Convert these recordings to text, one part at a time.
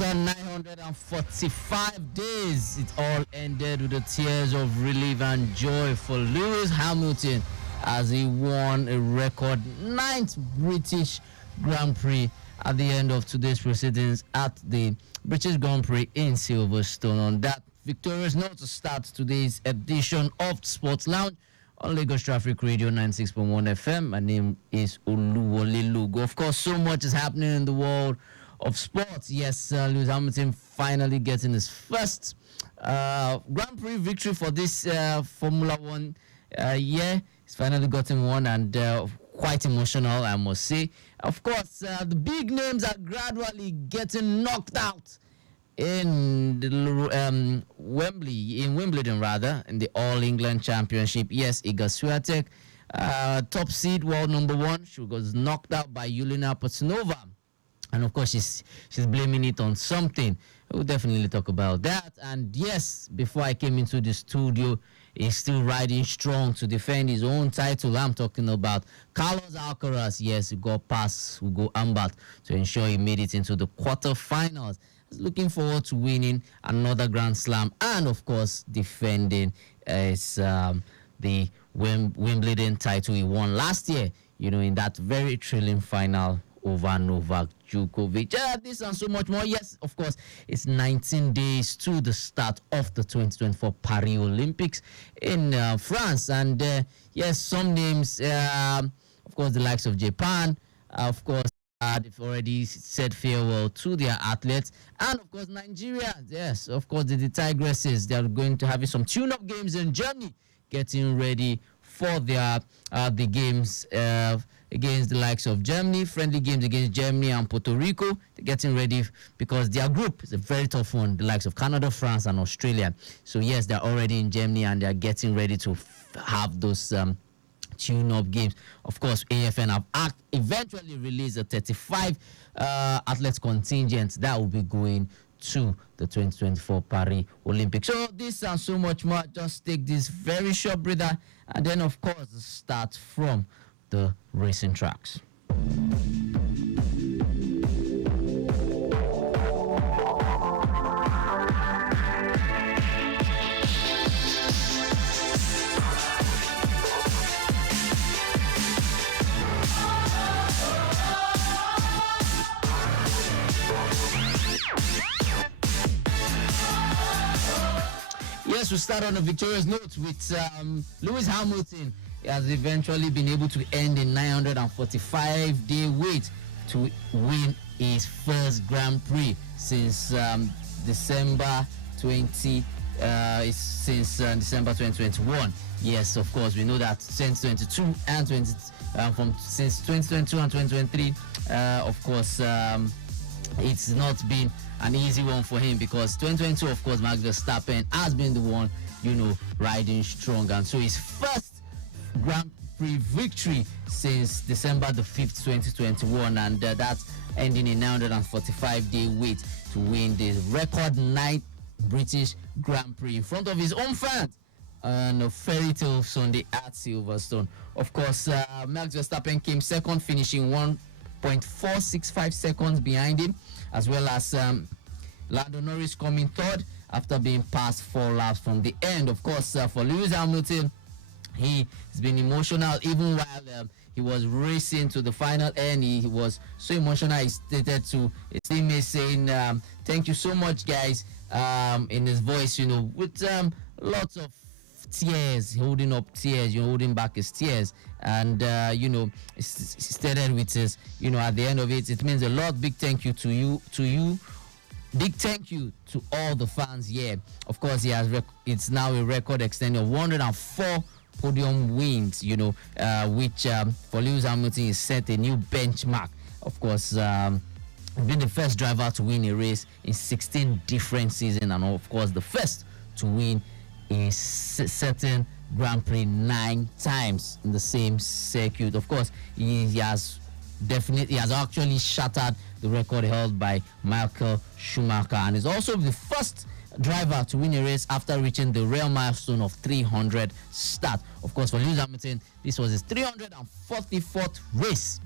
After 945 days, it all ended with the tears of relief and joy for Lewis Hamilton as he won a record ninth British Grand Prix at the end of today's proceedings at the British Grand Prix in Silverstone. On that victorious note to start today's edition of Sports Lounge on Lagos Traffic Radio 96.1 FM. My name is Oluwole Lugo. Of course, so much is happening in the world of sports. Yes, Lewis Hamilton finally getting his first Grand Prix victory for this Formula One year. He's finally gotten one, and quite emotional, I must say. Of course, the big names are gradually getting knocked out in the, Wimbledon rather, in the All England Championship. Yes, Iga Swiatek, top seed, world number one. She was knocked out by Yelena Potsinova. And of course, she's blaming it on something. We'll definitely talk about that. And yes, before I came into the studio, he's still riding strong to defend his own title. I'm talking about Carlos Alcaraz. Yes, he got past Hugo Humbert to ensure he made it into the quarterfinals. Looking forward to winning another Grand Slam and, of course, defending the Wimbledon title he won last year, in that very thrilling final over Novak Djokovic. This and so much more. Yes, of course, it's 19 days to the start of the 2024 Paris Olympics in France. And yes, some names, of course, the likes of Japan, of course, they've already said farewell to their athletes. And, of course, Nigeria, yes, of course, the Tigresses, they are going to have some tune-up games in Germany, getting ready for their the games against the likes of Germany, friendly games against Germany and Puerto Rico. They're getting ready because their group is a very tough one, the likes of Canada, France, and Australia. So, yes, they're already in Germany and they're getting ready to have those tune-up games. Of course, AFN have eventually released a 35 athletes contingent that will be going to the 2024 Paris Olympics. So this and so much more. Just take this very short breather and then, of course, start from the racing tracks. Yes, we start on a victorious note with Lewis Hamilton. He has eventually been able to end a 945-day wait to win his first Grand Prix since December 2021. Yes, of course, we know that since 22 and since 2022 and 2023, of course, it's not been an easy one for him because 2022, of course, Max Verstappen has been the one, riding strong. And so his first Grand Prix victory since December the 5th, 2021. And that's ending a 945-day wait to win the record 9th British Grand Prix in front of his own fans on a fairy tale Sunday at Silverstone. Of course, Max Verstappen came second, finishing 1.465 seconds behind him, as well as Lando Norris coming third after being passed 4 laps from the end. Of course, for Lewis Hamilton, he has been emotional even while he was racing to the final end. He was so emotional. He stated to his teammates saying, "Thank you so much, guys," in his voice, with lots of tears, holding up tears, holding back his tears. And, he stated with his, at the end of it, it means a lot. Big thank you to you. Big thank you to all the fans here. Of course, it's now a record extending of 104 podium wins, which for Lewis Hamilton is set a new benchmark. Of course, he's been the first driver to win a race in 16 different seasons, and of course, the first to win a certain Grand Prix 9 times in the same circuit. Of course, he has actually shattered the record held by Michael Schumacher, and is also the first driver to win a race after reaching the real milestone of 300 start. Of course, for Lewis Hamilton, this was his 344th race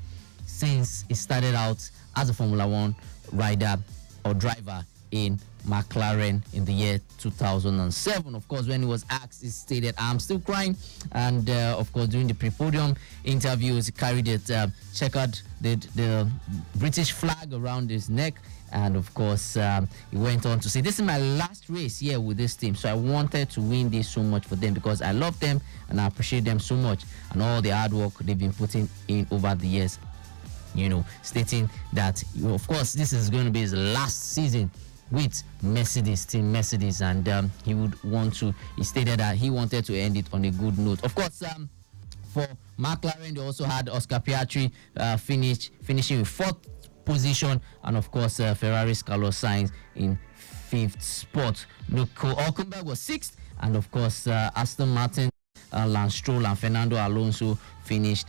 since he started out as a Formula One rider or driver in McLaren in the year 2007. Of course, when he was asked, he stated, "I'm still crying." And of course, during the pre-podium interviews, he carried it, checkered the British flag around his neck. And of course, he went on to say, "This is my last race here with this team, so I wanted to win this so much for them because I love them and I appreciate them so much and all the hard work they've been putting in over the years." Stating that, of course, this is going to be his last season with Team Mercedes, and he stated that he wanted to end it on a good note. Of course, for McLaren, they also had Oscar Piastri finishing in fourth position, and of course, Ferrari's Carlos Sainz in fifth spot. Nico Hülkenberg was sixth, and of course, Aston Martin, Lance Stroll, and Fernando Alonso finished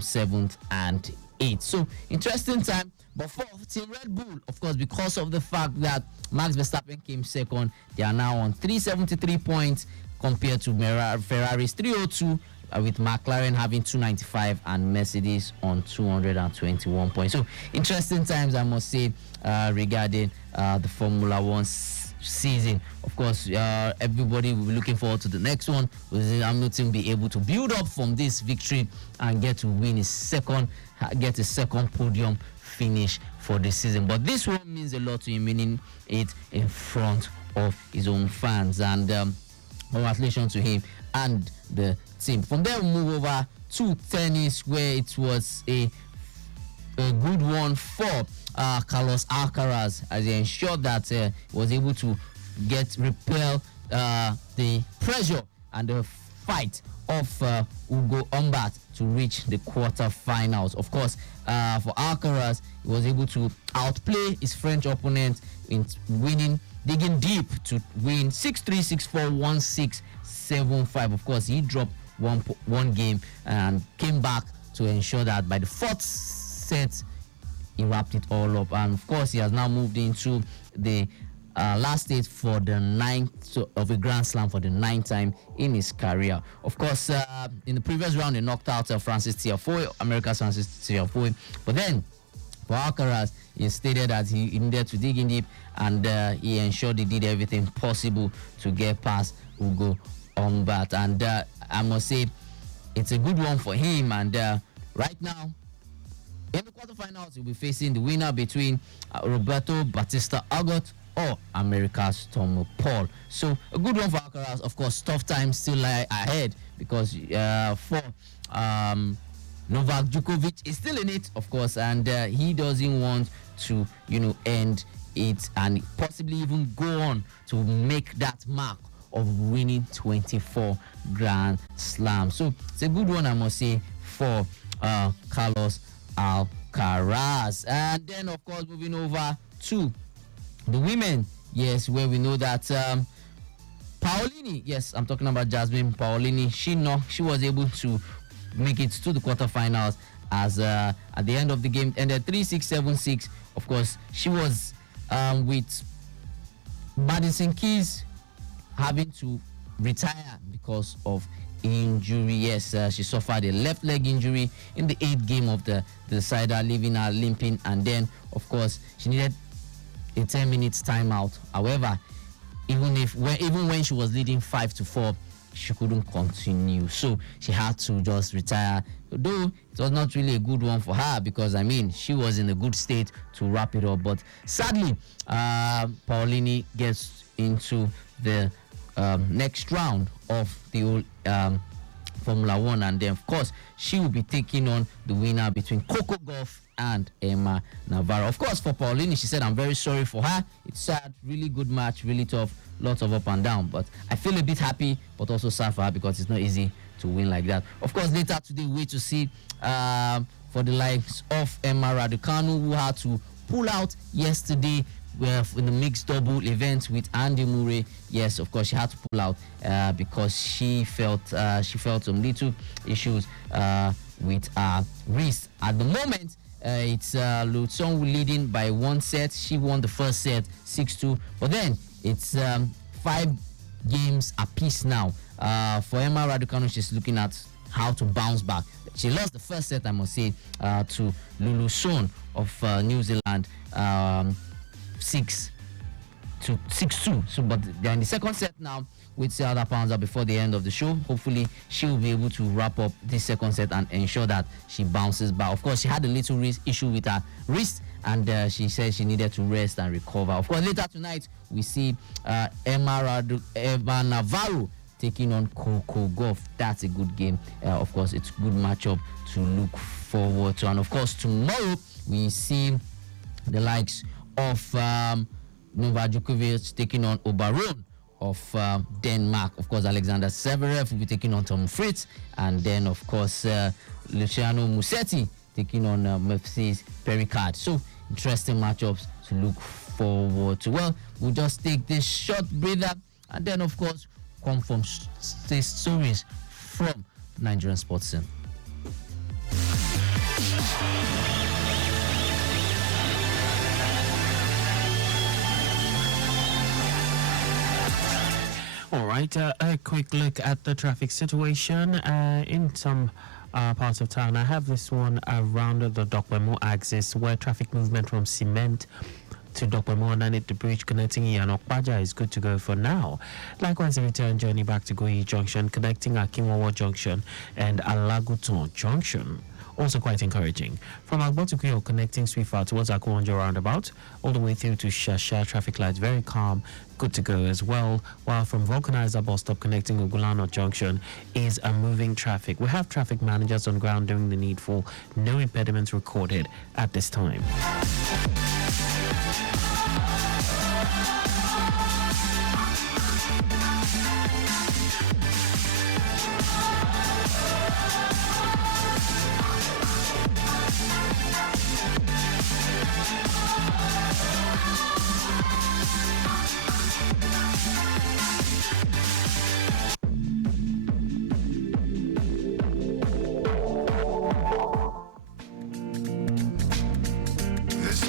seventh and eighth. So interesting time. But for Team Red Bull, of course, because of the fact that Max Verstappen came second, they are now on 373 points compared to Ferrari's 302, with McLaren having 295 and Mercedes on 221 points. So interesting times, I must say, regarding the Formula One season. Of course, everybody will be looking forward to the next one. Will Hamilton be able to build up from this victory and get to win his second podium finish for the season? But this one means a lot to him, winning it in front of his own fans, and congratulations to him and the team. From there, we move over to tennis, where it was a good one for Carlos Alcaraz, as he ensured that he was able to repel the pressure and the fight of Ugo Humbert to reach the quarterfinals. Of course, for Alcaraz, he was able to outplay his French opponent in digging deep to win 6-3, 6-4, 1-6, 7-5. Of course, he dropped one game and came back to ensure that by the fourth set, he wrapped it all up. And of course, he has now moved into the last stage for the ninth of a Grand Slam for the ninth time in his career. Of course, in the previous round, he knocked out Francis Tiafoe, America's Francis Tiafoe. But then, for Alcaraz, he stated that he needed to dig in deep, and he ensured he did everything possible to get past Ugo Humbert. And I must say, it's a good one for him. And right now, in the quarterfinals, he'll be facing the winner between Roberto Batista Agut or America's Tom Paul. So a good one for Alcaraz. Of course, tough times still lie ahead, because for Novak Djokovic is still in it, of course, and he doesn't want to, end it and possibly even go on to make that mark of winning 24 Grand Slams. So it's a good one, I must say, for Carlos Alcaraz. And then, of course, moving over to the women, yes, where we know that Paolini, yes, I'm talking about Jasmine Paolini, she was able to make it to the quarterfinals, as at the end of the game ended 3-6, 7-6. Of course, she was with Madison Keys having to retire because of injury. Yes, she suffered a left leg injury in the 8th game of the decider, leaving her limping, and then, of course, she needed a 10 minutes timeout. However, even when she was leading 5-4, she couldn't continue, so she had to just retire. Though it was not really a good one for her, because she was in a good state to wrap it up. But sadly, Paolini gets into the next round of the whole Formula One, and then, of course, she will be taking on the winner between Coco Gauff and Emma Navarro. Of course, for Paolini, she said, "I'm very sorry for her. It's sad, really good match, really tough, lots of up and down. But I feel a bit happy, but also sad for her, because it's not easy to win like that." Of course, later today, we wait to see for the likes of Emma Raducanu, who had to pull out yesterday in the mixed double event with Andy Murray. Yes, of course, she had to pull out because she felt some little issues with her wrist. At the moment, it's Lu Tsong leading by one set. She won the first set 6-2, but then it's 5 games apiece now. For Emma Raducanu, she's looking at how to bounce back. She lost the first set, I must say, to Lulu Son of New Zealand. 6 to 6-2. So, but they're in the second set now. We'll see how that pans out before the end of the show. Hopefully, she will be able to wrap up this second set and ensure that she bounces back. Of course, she had a little issue with her wrist, and she said she needed to rest and recover. Of course, later tonight, we see Emma Navarro taking on Coco Golf. That's a good game. Of course, it's a good matchup to look forward to. And of course, tomorrow, we see the likes of Novak Djokovic taking on Obaron of Denmark. Of course, Alexander Zverev will be taking on Tom Fritz, and then of course Luciano Musetti taking on Mercedes Pericard. So interesting matchups to look forward to. Well, we'll just take this short breather, and then of course come from stories from Nigerian sports scene. All right, a quick look at the traffic situation in some parts of town. I have this one around the Dokpemo axis where traffic movement from Cement to Dokpemo underneath the bridge connecting Iyanokpaja is good to go for now. Likewise, a return journey back to Goyi Junction connecting Akinwawa Junction and Alaguton Junction. Also quite encouraging. From Agbotukuyo connecting Swifa towards Akwonjo roundabout, all the way through to Shasha, traffic lights very calm, good to go as well. While from Vulcanizer bus stop connecting Ogulano Junction is a moving traffic. We have traffic managers on ground doing the needful. No impediments recorded at this time.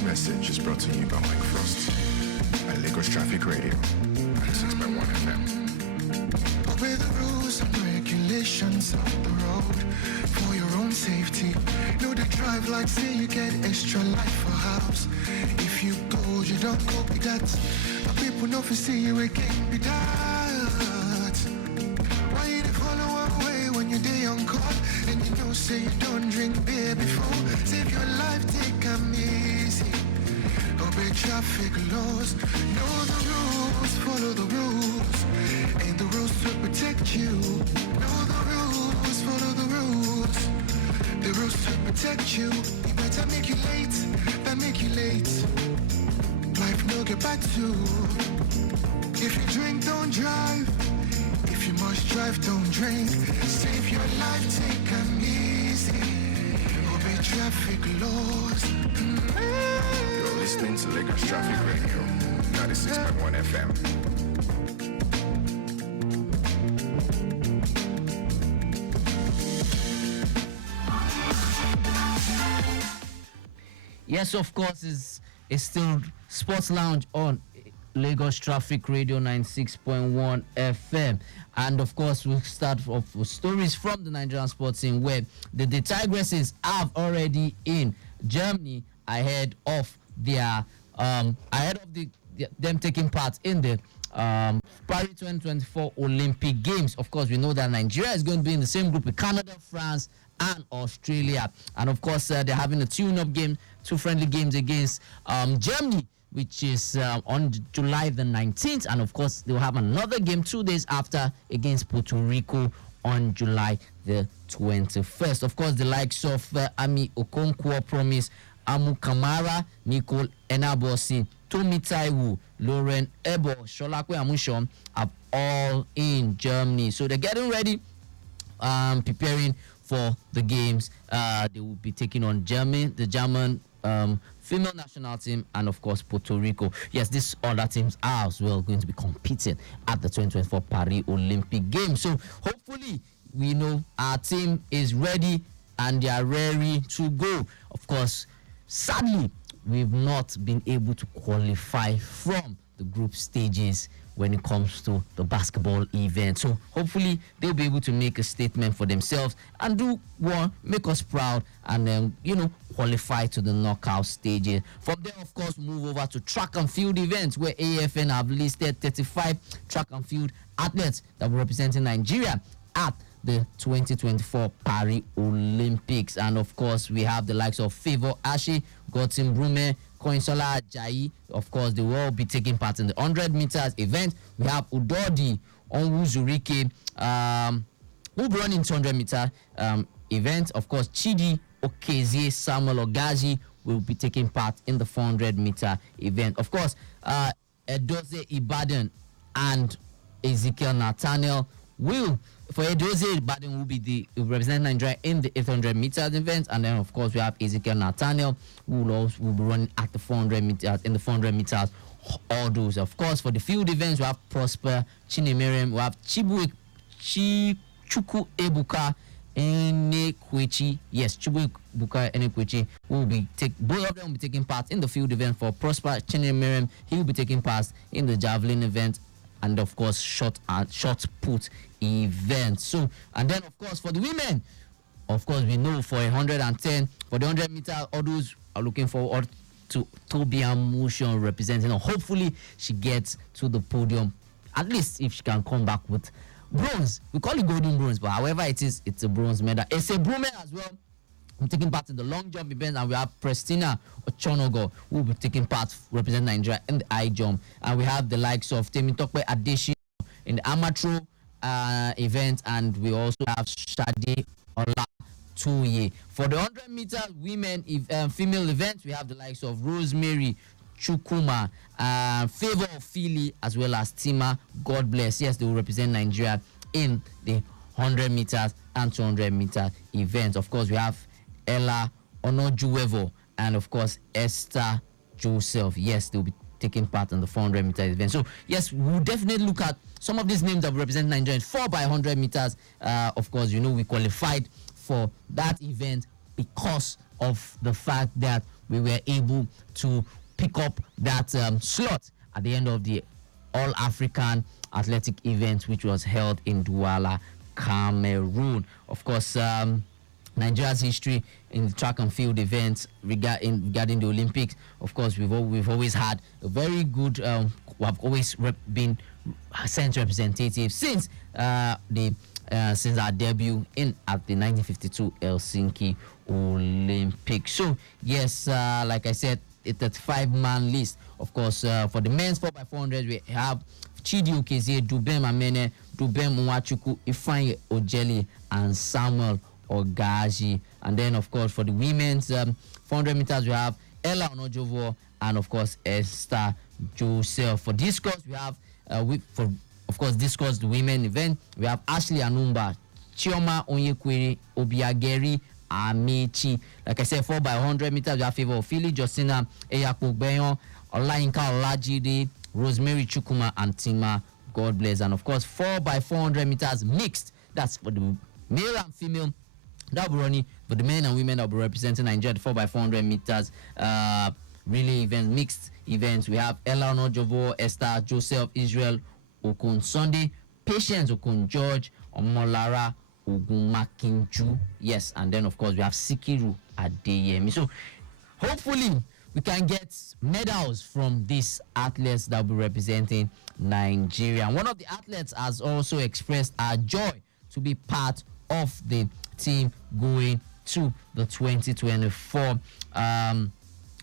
Message is brought to you by Mike Frost and Lagos Traffic Radio 96.1 FM. Obey the rules and regulations of the road for your own safety. Know the drive like say you get extra life for house. If you go, you don't go with that. The people know if you see you again with that. Why you dey follow away when you're day on call and you know say you don't drink beer before? Save your life, take 'em easy. Obey traffic laws, know the rules, follow the rules, and the rules will protect you. Know the rules, follow the rules will protect you. You better make you late, than make you late. Life no get back to. If you drink, don't drive. If you must drive, don't drink. Save your life, take 'em easy. Obey traffic laws. You're listening to Lagos Traffic Radio 96.1 FM. Yes, of course, it's still Sports Lounge on Lagos Traffic Radio 96.1 FM. And of course, we'll start off with stories from the Nigerian sports scene where the Tigresses have already in Germany ahead of their them taking part in the Paris 2024 Olympic Games. Of course, we know that Nigeria is going to be in the same group with Canada, France, and Australia. And of course, they're having a tune-up game, 2 friendly games against Germany, which is on July the 19th. And of course, they'll have another game 2 days after against Puerto Rico on July the 21st. Of course, the likes of Ami Okonkwo Promise, Amu Kamara, Nicole Enabosi, Tomi Taiwu, Lauren Ebo, Sholakwe Amushon are all in Germany. So they're getting ready, preparing for the games. They will be taking on Germany, the German female national team, and of course Puerto Rico. Yes, these other teams are as well going to be competing at the 2024 Paris Olympic Games. So hopefully we know our team is ready and they are ready to go. Of course, sadly, we've not been able to qualify from the group stages when it comes to the basketball event. So hopefully they'll be able to make a statement for themselves and do one, make us proud, and then qualify to the knockout stages. From there, of course, move over to track and field events where AFN have listed 35 track and field athletes that were representing Nigeria at the 2024 Paris Olympics. And of course, we have the likes of Favor Ashi, Gotin Brume, Koinsola Ajayi. Of course, they will all be taking part in the 100 meters event. We have Udodi Onwu Zurike, who will be running 200 meter event. Of course, Chidi Okezie Samuel Ogaji will be taking part in the 400 meter event. Of course, Edoze Ibadan and Ezekiel Nathaniel for Edoze Ibadan will be represent Nigeria in the 800 meters event, and then of course we have Ezekiel Nathaniel who will be running at the 400 meters in the 400 meters hurdles. Of course, for the field events we have Prosper Chinemerem, we have Chukwu Ebuka Enekwechi. Yes, Chukwu Ebuka Enekwechi will be both of them will be taking part in the field event. For Prosper Chinemerem, he will be taking part in the javelin event, and of course shot put event. So, and then of course for the women, of course we know for 110 for the 100 meter hurdles are looking forward to Tobias Motion representing. Hopefully she gets to the podium, at least if she can come back with bronze. We call it golden bronze, but however it's a bronze medal. It's a Brume as well. I'm taking part in the long jump event, and we have Prestina Ochonogo who will be taking part representing Nigeria in the high jump, and we have the likes of Temitope Adeshi in the amateur event, and we also have Shade Olatoye. For the 100 meters women female event, we have the likes of Rosemary Chukuma, Favor Philly, as well as Tima. God bless. Yes, they will represent Nigeria in the 100 meters and 200 meter events. Of course, we have Ella Onojuwevo and of course Esther Joseph. Yes, they'll be taking part in the 400 meter event. So yes, we'll definitely look at some of these names that represent Nigeria in 4x100 meters. Of course, we qualified for that event because of the fact that we were able to pick up that slot at the end of the All African Athletic event, which was held in Douala, Cameroon. Of course, Nigeria's history in the track and field events regarding the Olympics. Of course, we've always had a very good. We have always been sent representative since since our debut at the 1952 Helsinki Olympics. So yes, like I said, a 35-man list. Of course, for the men's 4x400, we have Chidi Okezie, Dubem Amene, Dubem Nwachukwu, Ifeanyi Ojeli, and Samuel Ogaji. And then, of course, for the women's 400 meters, we have Ella Onojovo and, of course, Esther Joseph. For discus, we have, discus, the women event, we have Ashley Anumba, Chioma Onyekwere, Obiageri Amechi. Like I said, 4x100 meters, we have Favor Ofili, Justina Eyakpogbeyon, Olayinka Olajide, Rosemary Chukuma, and Tima. God bless. And of course, 4x400 meters mixed. That's for the male and female. That will be running for the men and women that will be representing Nigeria. The 4x400 meters relay events, mixed events. We have Ella Onojovo, Esther Joseph, Israel Okun Sunday, Patience Okun George, Omolara Ogunmakinju. Yes, and then of course we have Sikiru Adeyemi. So hopefully we can get medals from these athletes that will be representing Nigeria. And one of the athletes has also expressed our joy to be part of the team going to the 2024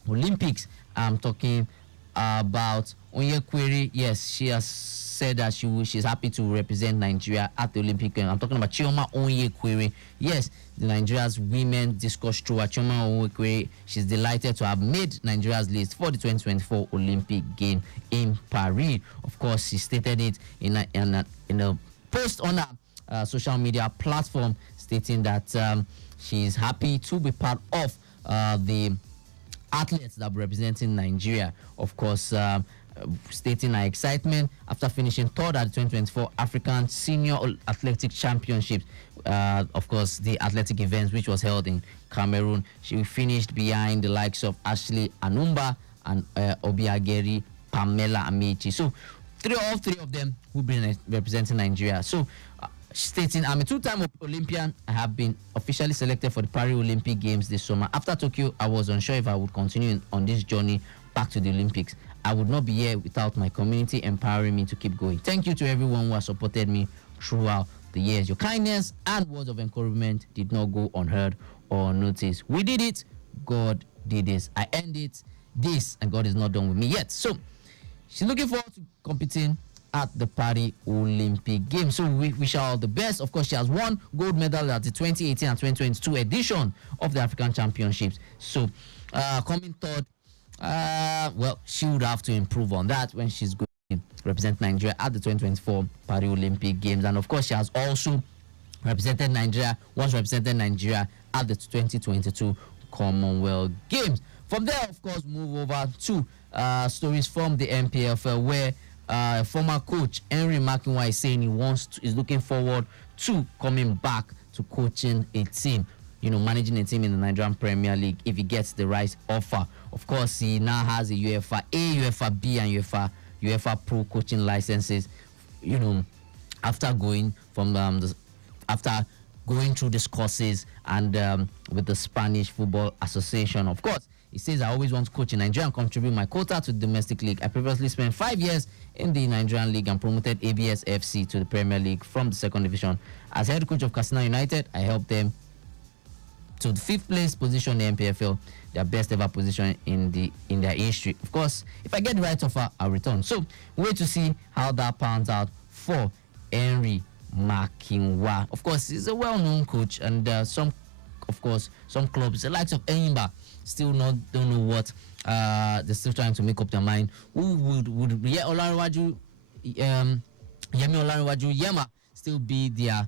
Olympics. I'm talking about Onyekwere. Yes, she has said that she's happy to represent Nigeria at the Olympic Games. I'm talking about Chioma Onyekwere. Yes, the Nigeria's women discus thrower Chioma Onyekwere. She's delighted to have made Nigeria's list for the 2024 Olympic Games in Paris. Of course, she stated it in a post on her social media platform, stating that she is happy to be part of the athletes that are representing Nigeria. Of course, stating her excitement after finishing third at the 2024 African Senior Athletic Championships. Of course, the athletic events which was held in Cameroon. She finished behind the likes of Ashley Anumba and Obiageri Pamela Amechi. So all three of them will be representing Nigeria. So, stating, I'm a two-time Olympian. I have been officially selected for the Paris Olympic Games this summer. After Tokyo, I was unsure if I would continue on this journey back to the Olympics. I would not be here without my community empowering me to keep going. Thank you to everyone who has supported me throughout the years. Your kindness and words of encouragement did not go unheard or unnoticed. We did it. God did this. I ended this, and God is not done with me yet. So, she's looking forward to competing at the Paris Olympic Games. So we wish her all the best. Of course, she has won gold medal at the 2018 and 2022 edition of the African Championships. So coming third, well, she would have to improve on that when she's going to represent Nigeria at the 2024 Paris Olympic Games. And of course, she has also represented Nigeria at the 2022 Commonwealth Games. From there, of course, move over to stories from the MPFL, where former coach Henry Makinwa is saying is looking forward to coming back to coaching a team, managing a team in the Nigerian Premier League if he gets the right offer. Of course, he now has a UEFA A, UEFA B, and UEFA Pro coaching licenses. After going from after going through these courses and with the Spanish Football Association. Of course, he says, I always want to coach in Nigeria and contribute my quota to the domestic league. I previously spent 5 years in the Nigerian league and promoted ABS FC to the Premier League from the second division. As head coach of Katsina United, I helped them to the 5th place position in the MPFL, their best ever position in their history. Of course, if I get the right offer, I'll return. So, wait to see how that pans out for Henry Makinwa. Of course, he's a well-known coach, and some clubs, the likes of Enyimba, still don't know what they're still trying to make up their mind. Who would Yemi Olarinwaju Yema still be their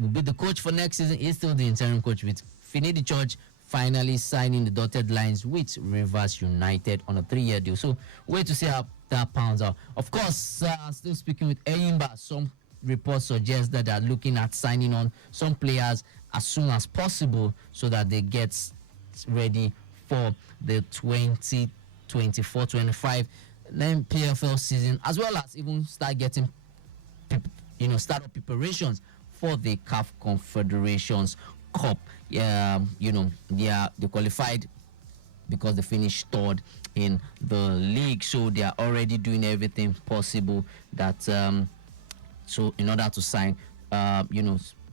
will be the coach for next season? He's still the interim coach, with Finidi George finally signing the dotted lines with Rivers United on a 3-year deal. So wait to see how that pans out. Of course, still speaking with Enyimba, some reports suggest that they're looking at signing on some players as soon as possible so that they get ready for the 2024-25 PFL season, as well as even start getting startup preparations for the CAF Confederations Cup. They qualified because they finished third in the league, so they are already doing everything possible that so in order to sign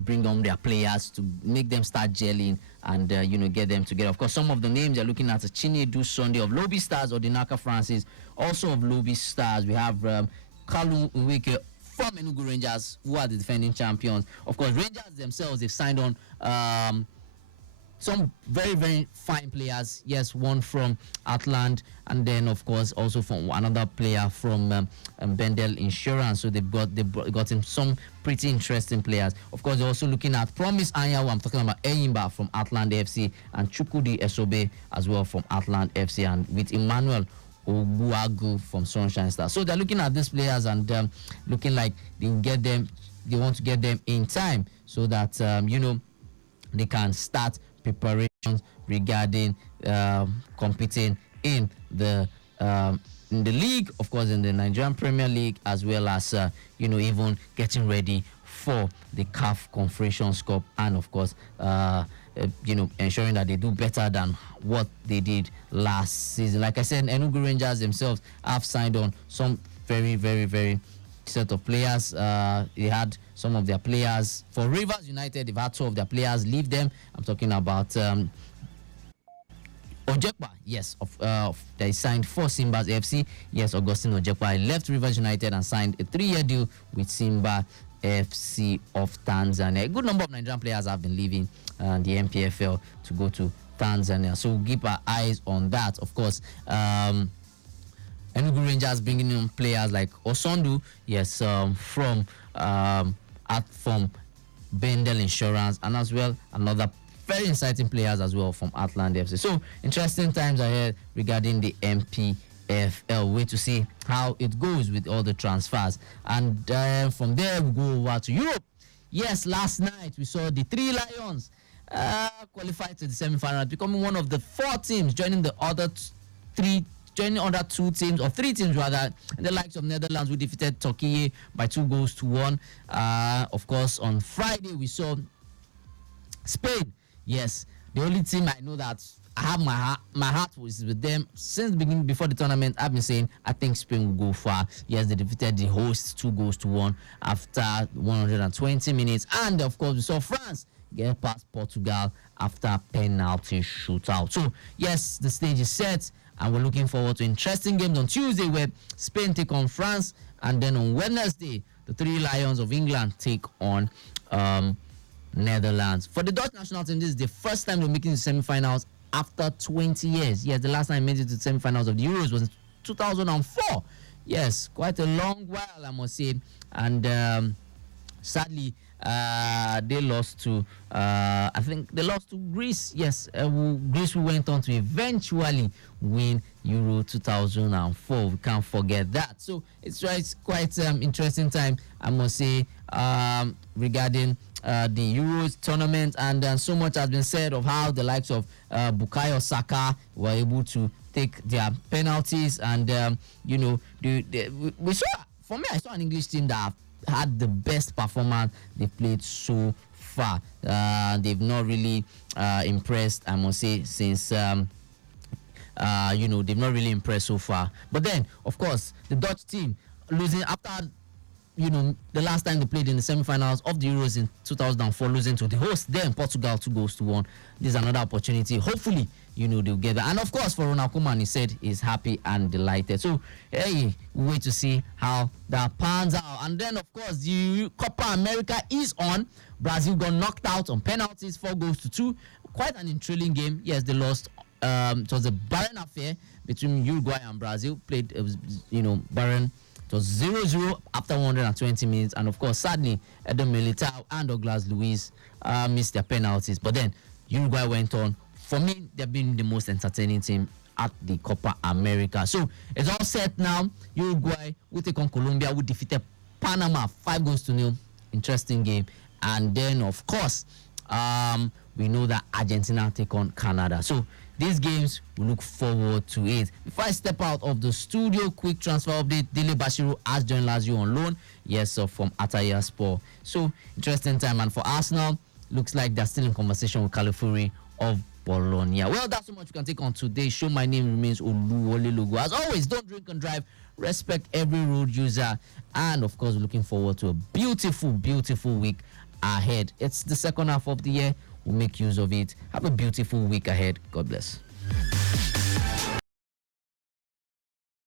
bring on their players, to make them start gelling and get them together. Of course, some of the names they're looking at are Chinedu Sunday of Lobby Stars, or Dinaka Francis, also of Lobby Stars. We have Kalu Nweke from Enugu Rangers, who are the defending champions. Of course, Rangers themselves, they've signed on some very, very fine players. Yes, one from Atlant, and then of course also from another player from Bendel Insurance. So they've gotten some pretty interesting players. Of course, they're also looking at Promise Anyawu. I'm talking about Enyimba from Atlant FC, and Chukwudi Esobe as well from Atlant FC, and with Emmanuel Oguagu from Sunshine Stars. So they're looking at these players and looking like they want to get them in time so that they can start preparations regarding competing in the league, of course, in the Nigerian Premier League, as well as even getting ready for the CAF Confederations Cup, and of course ensuring that they do better than what they did last season. Like I said, Enugu Rangers themselves have signed on some very, very, very set of players. They had some of their players for Rivers United. They've had 2 of their players leave them. I'm talking about Ojekwa. Yes, they signed for Simba's FC. Yes, Augustine Ojekwa left Rivers United and signed a 3-year deal with Simba FC of Tanzania. A good number of Nigerian players have been leaving the MPFL to go to Tanzania, so we'll keep our eyes on that. Of course, Enugu Rangers bringing in players like Osondu, yes, from Bendel Insurance, and as well another very exciting players as well from Atlant FC. So interesting times ahead regarding the MPFL. Wait to see how it goes with all the transfers, and from there we go over to Europe. Yes, last night we saw the 3 Lions qualified to the semi-final, becoming one of the 4 teams joining the other 3 joining other two teams, or three teams rather, the likes of Netherlands, who defeated Turkey by 2-1. Of course, on Friday, we saw Spain. Yes, the only team I know that I have my heart was with them since the beginning. Before the tournament, I've been saying I think Spain will go far. Yes, they defeated the hosts 2-1 after 120 minutes, and of course we saw France get past Portugal after penalty shootout. So yes, the stage is set, and we're looking forward to interesting games on Tuesday, where Spain take on France, and then on Wednesday the Three Lions of England take on Netherlands. For the Dutch national team, this is the first time they're making the semi-finals after 20 years. Yes, the last time they made it to the semi-finals of the Euros was in 2004. Yes, quite a long while, I must say. And sadly, they lost to, I think they lost to Greece. Yes, Greece, who went on to eventually win Euro 2004. We can't forget that. So it's quite interesting time, I must say, regarding the Euros tournament, and so much has been said of how the likes of Bukayo Saka were able to take their penalties, and we saw, for me, I saw an English team that had the best performance they played so far. They've not really impressed, I must say, since they've not really impressed so far. But then, of course, the Dutch team losing after the last time they played in the semi-finals of the Euros in 2004, losing to the host, then Portugal 2-1. This is another opportunity. Hopefully, they'll get that. And of course, for Ronald Koeman, he said he's happy and delighted. So, hey, we wait to see how that pans out. And then, of course, the Copa America is on. Brazil got knocked out on penalties, 4-2. Quite an intriguing game. Yes, they lost. It was a barren affair between Uruguay and Brazil. Played, it was, barren. It was 0-0 after 120 minutes. And of course, sadly, Eder Militao and Douglas Luiz missed their penalties. But then Uruguay went on. For me, they've been the most entertaining team at the Copa America. So it's all set now. Uruguay will take on Colombia, who defeated Panama 5-0. Interesting game. And then, of course, we know that Argentina take on Canada. So these games, we look forward to it. Before I step out of the studio, quick transfer update. Dele Bashiru has joined Lazio on loan. Yes, so from Atayaspor. So, interesting time. And for Arsenal, looks like they're still in conversation with Califuri of Bologna. Well, that's so much we can take on today's show. My name remains Oluwole Logo. As always, don't drink and drive. Respect every road user. And, of course, we're looking forward to a beautiful, beautiful week ahead. It's the second half of the year. We'll make use of it. Have a beautiful week ahead. God bless.